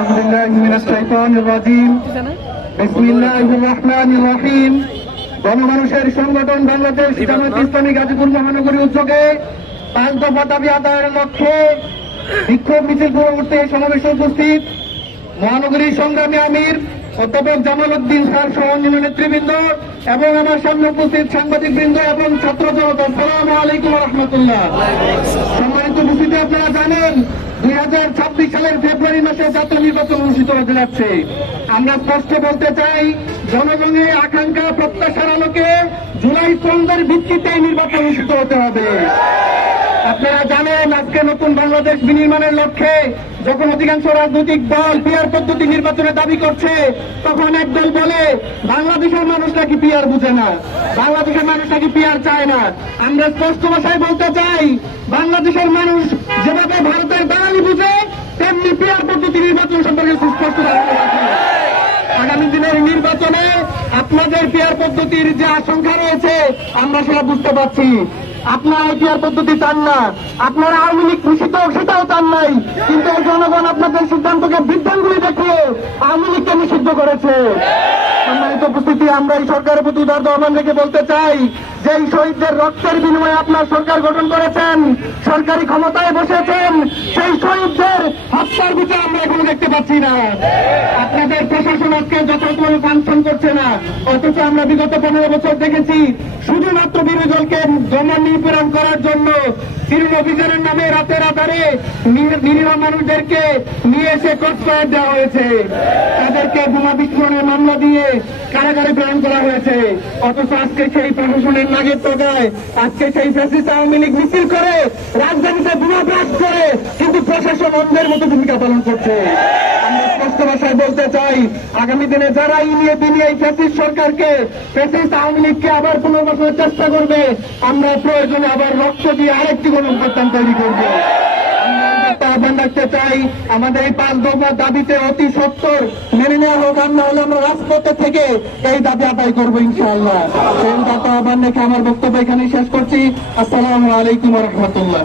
أعوذ بالله من الشيطان الرجيم بسم الله الرحمن الرحيم গণমানুষের সংগঠন বাংলাদেশ জামায়াত ইসলামী গাজীপুর মহানগরী উদ্যোগে 5 দফা দাবি আদায়ের লক্ষ্যে বিক্ষোভ মিছিল করে উঠতে সমাবেশে উপস্থিত মহানগরীর সংগ্রামী আমির অধ্যাপক জামাল উদ্দিন স্যার সহ অন্যান্য নেতৃবৃন্দ এবং আমার সামনে উপস্থিত সাংবাদিক বৃন্দ এবং ছাত্র জনতা, আসসালামু আলাইকুম ওয়া রাহমাতুল্লাহ। সম্মানিত উপস্থিতি, আপনারা জানেন 2026 সালের ফেব্রুয়ারি মাসে জাতীয় নির্বাচন অনুষ্ঠিত হতে যাচ্ছে। আমরা স্পষ্ট বলতে চাই, জনগণের আকাঙ্ক্ষা প্রত্যাশার আলোকে জুলাই সন্ধ্যার ভিত্তিতে নির্বাচন অনুষ্ঠিত হতে হবে। আপনারা জানেন, আজকে নতুন বাংলাদেশ বিনির্মাণের লক্ষ্যে যখন অধিকাংশ রাজনৈতিক দল পিআর পদ্ধতি নির্বাচনের দাবি করছে, তখন একদল বলে বাংলাদেশের মানুষ নাকি পিআর বুঝে না, বাংলাদেশের মানুষ নাকি পিআর চায় না। আমরা স্পষ্ট ভাষায় বলতে চাই, বাংলাদেশের মানুষ যেভাবে ভারতের দালালি বুঝে, তেমনি পিআর পদ্ধতি নির্বাচন সম্পর্কে সুস্পষ্ট ধারণা রাখে। আগামী দিনের নির্বাচনে আপনাদের পিআর পদ্ধতির যে আশঙ্কা রয়েছে, আমরা সেটা বুঝতে পারছি। আপনারা পিআর পদ্ধতি চান না, আপনারা আওয়ামী লীগ ঘোষিত সেটাও চান নাই, কিন্তু জনগণ আপনাদের সিদ্ধান্তকে বিভ্রান্তি দেখিয়ে আওয়ামী লীগকে নিষিদ্ধ করেছে। সম্মানিত উপস্থিতি, আমরা এই সরকারের প্রতি উদারতা আহ্বান রেখে বলতে চাই, যে এই শহীদদের রক্তের বিনিময়ে আপনার সরকার গঠন করেছেন, সরকারি ক্ষমতায় বসেছেন, সেই শহীদদের হত্যার বিচার আমরা এখনো দেখতে পাচ্ছি না। আপনাদের প্রশাসন আজকে যথাযথভাবে ফাংশন করছে না, অথচ আমরা বিগত 15 বছর দেখেছি শুধুমাত্র বিরোধী দলকে দমন নিপীড়ন করার জন্য তৃণমূল অভিযানের নামে রাতের আধারে নিরীহ মানুষদেরকে নিয়ে এসে ক্রসফায়ার দেওয়া হয়েছে, তাদেরকে বোমা বিস্ফোরণের মামলা দিয়ে কারাগারে প্রেরণ করা হয়েছে। অথচ আজকে সেই প্রশাসনের নাগের তোগায় আজকে সেই ফ্যাসিস্ট আওয়ামী লীগ মিছিল করে রাজধানীতে বোমা ব্লাস্ট করে, কিন্তু প্রশাসন অন্ধের মতো ভূমিকা পালন করছে। আমরা স্পষ্ট ভাষায় বলতে চাই, আগামী দিনে যারা ইনিয়ে বিনিয়ে এই ফ্যাসিস্ট সরকারকে, ফ্যাসিস্ট আওয়ামী লীগকে আবার পুনর্বাসনের চেষ্টা করবে, আমরা প্রয়োজনে আবার রক্ত দিয়ে আরেকটি গণঅভ্যুত্থান তৈরি করবো। আহ্বান রাখতে চাই, আমাদের এই 5 দফা দাবিতে অতি সত্বর মেনে নেওয়া হোক, আমরা হলে আমরা রাজপথে থেকে এই দাবি আদায় করবো ইনশাআল্লাহ। সেই আহ্বান রেখে আমার বক্তব্য এখানে শেষ করছি। আসসালামু আলাইকুম ওয়া রাহমাতুল্লাহ।